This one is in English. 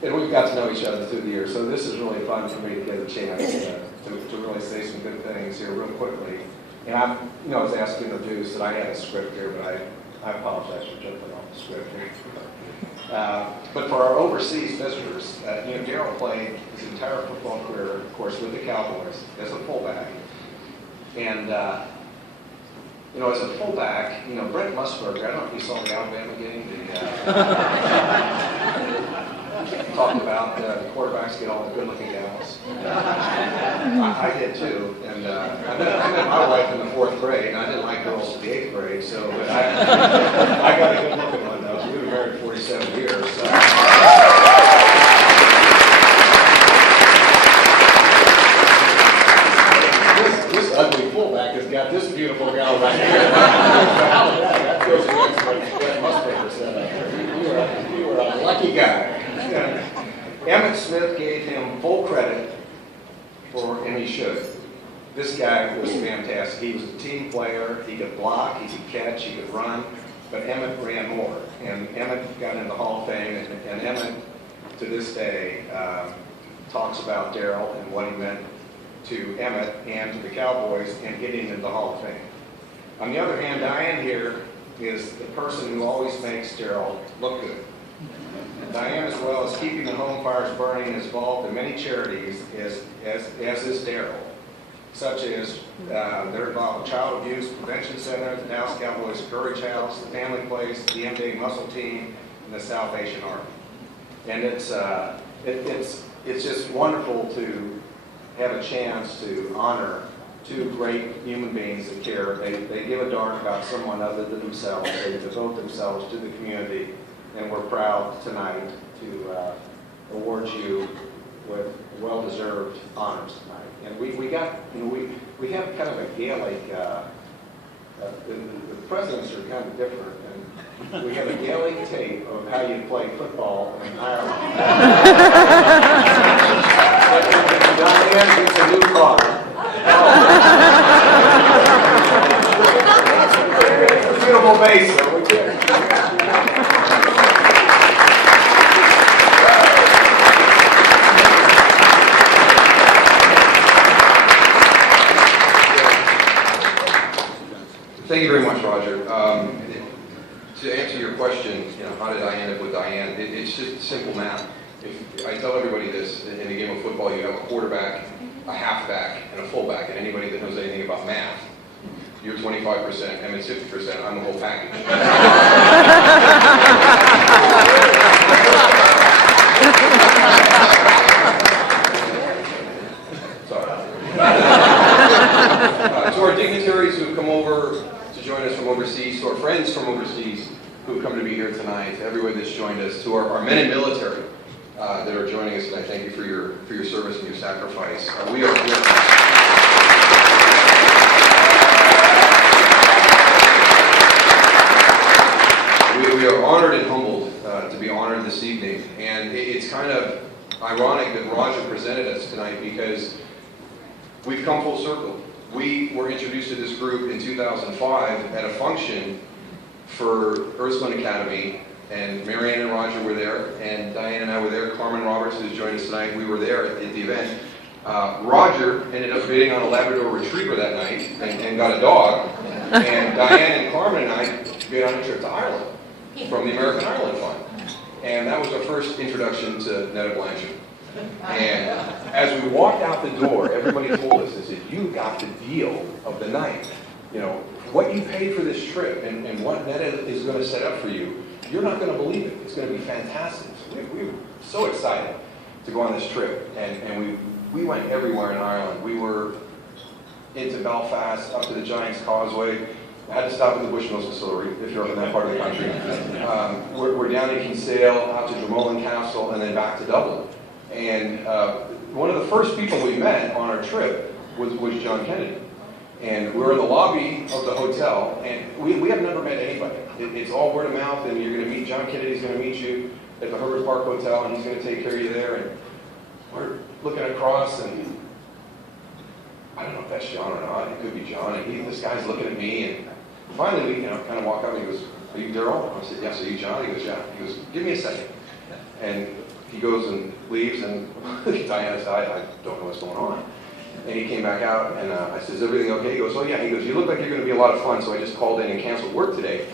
And we've got to know each other through the years, so this is really fun for me to get a chance to really say some good things here real quickly. And I was asked to introduce that I had a script here, but I apologize for jumping off the script here. But for our overseas visitors, Darrell played his entire football career, of course, with the Cowboys as a fullback. And as a fullback, Brent Musburger, I don't know if you saw the Alabama game, talked about the quarterbacks get all the good-looking gals. I did too, and I met my wife in the 4th grade, and I didn't like girls in the 8th grade, so but I got a good-looking one though. So we were married 47 years. This ugly fullback has got this beautiful gal right here. That goes against what Brent Musburger said. You were a lucky guy. Emmitt Smith gave him full credit and he should. This guy was fantastic. He was a team player. He could block, he could catch, he could run, but Emmitt ran more. And Emmitt got into the Hall of Fame, and Emmitt, to this day, talks about Darrell and what he meant to Emmitt and to the Cowboys and getting into the Hall of Fame. On the other hand, Diane here is the person who always makes Darrell look good. Diane, as well as keeping the home fires burning, is involved in many charities, as is Darrell, such as they're involved with Child Abuse Prevention Center, the Dallas Cowboys Courage House, the Family Place, the NBA Muscle Team, and the Salvation Army. And it's just wonderful to have a chance to honor two great human beings that care. They give a darn about someone other than themselves. They devote themselves to the community. And we're proud tonight to award you with well-deserved honors tonight. And we have kind of a Gaelic. The presidents are kind of different, and we have a Gaelic tape of how you play football in Ireland. Diane gets a new car. It's a beautiful base, though. We can't. Thank you very much, Roger. To answer your question, how did I end up with Diane? It's just simple math. If I tell everybody this, in a game of football, you have a quarterback, a halfback, and a fullback. And anybody that knows anything about math, you're 25%, Emmitt's 50%, I'm the whole package. Sorry. To our dignitaries who have come over to join us from overseas, to our friends from overseas who have come to be here tonight, to everybody that's joined us, to our men in military that are joining us tonight, thank you for your service and your sacrifice. We are honored and humbled to be honored this evening, and it's kind of ironic that Roger presented us tonight because we've come full circle. We were introduced to this group in 2005 at a function for Earthstone Academy, and Marianne and Roger were there, and Diane and I were there. Carmen Roberts, who's joined us tonight, we were there at the event. Roger ended up bidding on a Labrador Retriever that night and got a dog, and Diane and Carmen and I bid on a trip to Ireland from the American Ireland Fund. And that was our first introduction to Netta Blanchard. And as we walked out the door, everybody told us, they said, you got the deal of the night. What you paid for this trip and what Netta is going to set up for you, you're not going to believe it. It's going to be fantastic. So we were so excited to go on this trip. And we went everywhere in Ireland. We were into Belfast, up to the Giant's Causeway. I had to stop at the Bushmills Distillery, if you're up in that part of the country. We're down to Kinsale, out to Dromoland Castle, and then back to Dublin. And one of the first people we met on our trip was John Kennedy. And we're in the lobby of the hotel, and we have never met anybody. It's all word of mouth, and you're going to meet John Kennedy's going to meet you at the Herbert Park Hotel, and he's going to take care of you there. And we're looking across, and I don't know if that's John or not. It could be John. And this guy's looking at me, and finally we kind of walk up, and he goes, "Are you Darrell?" I said, "Yes." "Are you John?" He goes, "Yeah." He goes, "Give me a second." And he goes and leaves, and Diana said, I don't know what's going on. And he came back out, and I said, is everything okay? He goes, oh yeah. He goes, you look like you're going to be a lot of fun, so I just called in and canceled work today.